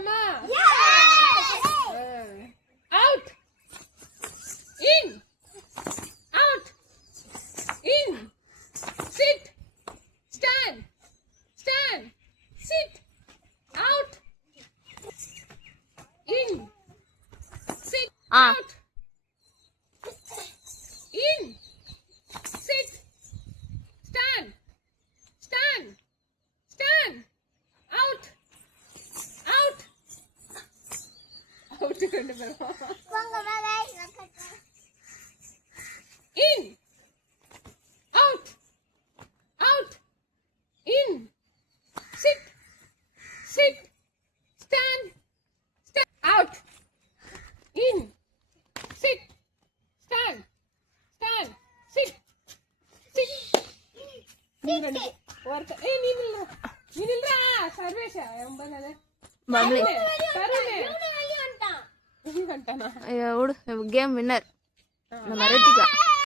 போலாமா? Out in out in sit stand stand sit out in sit out in sit stand stand stand out out out கொண்டு போறோம் in out out in sit sit stand stand out in sit stand stand sit sit நீ நில்றா சர்வேஷ ಎಂಬನದೆ ಬಬ್ಲಿ ತರುಣೆ ಇವನು ಅಲ್ಲಿ ಅಂತಾನಾ ಅಯ್ಯೋ ಹುಡು ಗೇಮ್ ವಿನ್ನರ್ ನಮ್ಮ ರತಿಕಾ